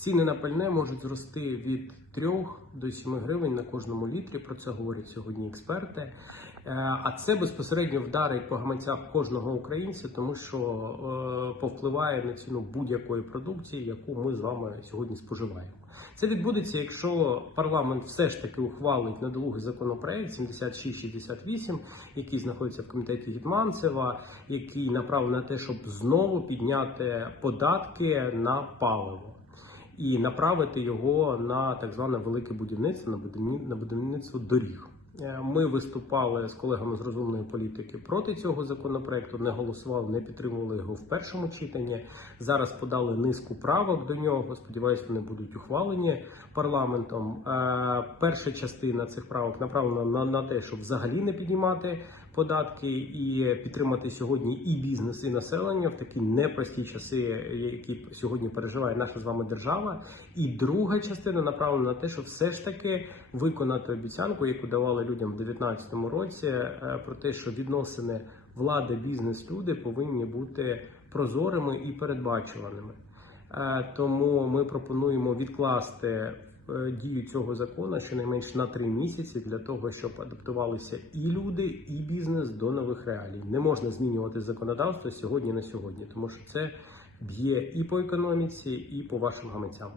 Ціни на пальне можуть зрости від 3 до 7 гривень на кожному літрі. Про це говорять сьогодні експерти. Е, А це безпосередньо вдарить по гаманцях кожного українця, тому що е, повпливає на ціну будь-якої продукції, яку ми з вами сьогодні споживаємо. Це відбудеться, якщо парламент все ж таки ухвалить недолугий законопроект 7668, який знаходиться в комітеті Гетманцева, який направлений на те, щоб знову підняти податки на паливо і направити його на так зване велике будівництво, на будівництво доріг. Е, Ми виступали з колегами з розумної політики проти цього законопроекту, не голосували, не підтримували його в першому читанні. Зараз подали низку правок до нього. Сподіваюсь, вони будуть ухвалені парламентом. Е, Перша частина цих правок направлена на, на те, щоб взагалі не піднімати податки і підтримати сьогодні і бізнес, і населення в такі непрості часи, які сьогодні переживає наша з вами держава. І друга частина направлена на те, щоб все ж таки виконати обіцянку, яку давали людям в 2019 році, е, про те, що відносини влади, бізнес, люди повинні бути прозорими і передбачуваними. Е, Тому ми пропонуємо відкласти дію цього закону щонайменш на три місяці для того, щоб адаптувалися і люди, і бізнес до нових реалій. Не можна змінювати законодавство сьогодні на сьогодні, тому що це б'є і по економіці, і по вашим гаманцям.